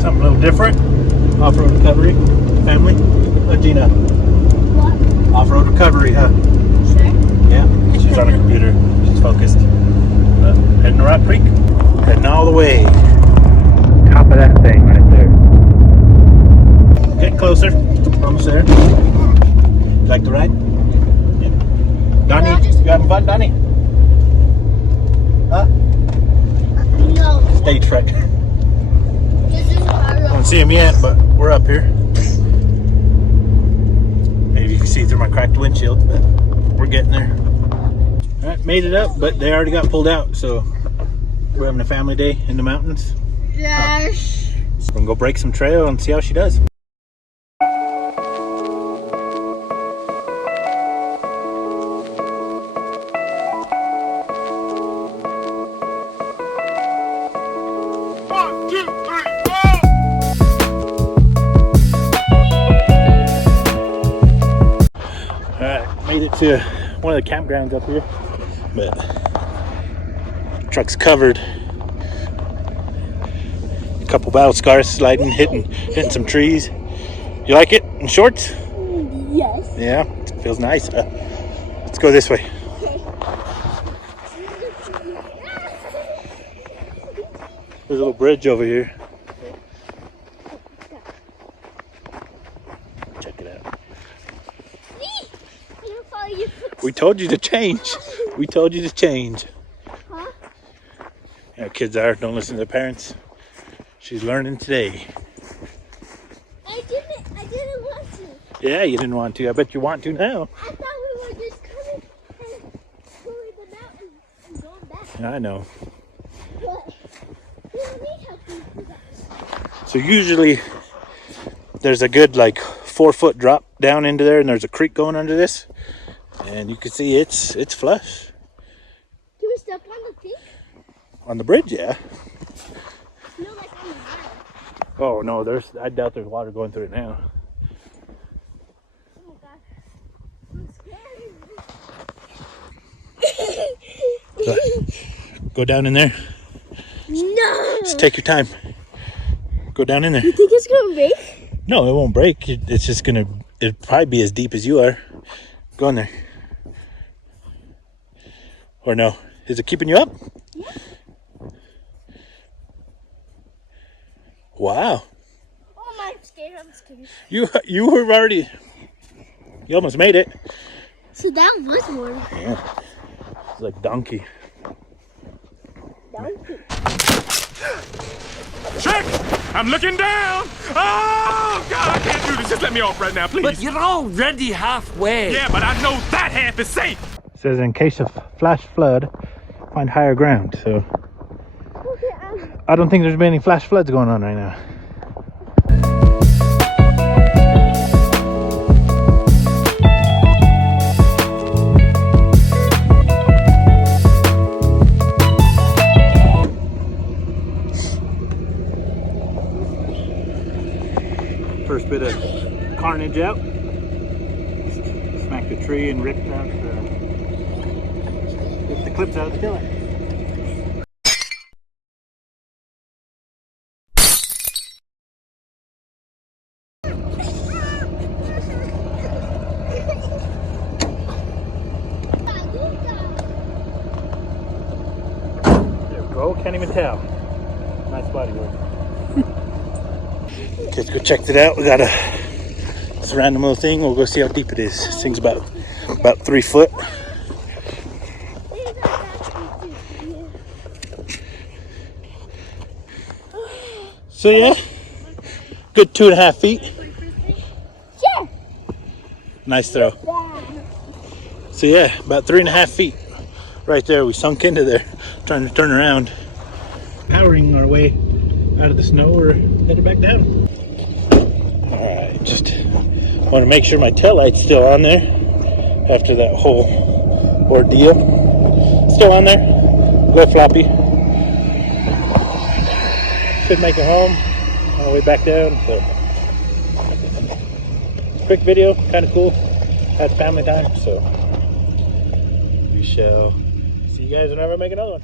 Something a little different. Off-road recovery family. Gina. What? Off-road recovery, huh? Sure. Yeah. She's on her computer. She's focused. Heading to Rock Creek. Heading all the way. Top of that thing right there. Get closer. Almost there. You like the ride? Yeah. Donnie, you having fun, Donnie? Huh? No. Stage fright. This is I don't see him yet, but we're up here. Maybe you can see through my cracked windshield, but we're getting there. All right, made it up, but they already got pulled out, so we're having a family day in the mountains. Yes. So we're gonna go break some trail and see how she does. Made it to one of the campgrounds up here, but truck's covered. A couple battle scars, sliding, hitting some trees. You like it in shorts? Yes. Yeah, it feels nice. Let's go this way. There's a little bridge over here. Check it out. We told you to change. We told you to change. Huh? Yeah, kids don't listen to their parents. She's learning today. I didn't want to. Yeah, you didn't want to. I bet you want to now. I thought we were just coming and going the mountain and going back. I know. But we don't need help to do that. So usually there's a good like 4-foot drop down into there, and there's a creek going under this. And you can see it's flush. Can we step on the thing? On the bridge, yeah. No, like on the ground. Oh no, I doubt there's water going through it now. Oh my god. I'm scared. Go down in there. No. Just take your time. Go down in there. You think it's gonna break? No, it won't break. It's just it'll probably be as deep as you are. Go in there. Or no? Is it keeping you up? Yeah. Wow. Oh my, I'm scared. I'm scared. You were already. You almost made it. So that was water. Yeah. It's like donkey. Donkey. Check! I'm looking down! Oh, God, I can't do this. Just let me off right now, please. But you're already halfway. Yeah, but I know that half is safe. It says in case of flash flood, find higher ground. So Okay, I don't think there's been any flash floods going on right now. First bit of carnage out. Smacked a tree and ripped the clips out of the tiller. There we go, can't even tell. Nice body work. Let's go check it out. We got this random little thing. We'll go see how deep it is. This thing's about 3 foot. So yeah, good 2.5 feet. Sure. Nice throw. So yeah, about 3.5 feet. Right there, we sunk into there, trying to turn around. Powering our way out of the snow, we're headed back down. Alright, just want to make sure my tail light's still on there after that whole ordeal. Still on there, a little floppy. Should make it home on the way back down. So quick video, kind of cool. Had family time, so we shall see you guys whenever I make another one.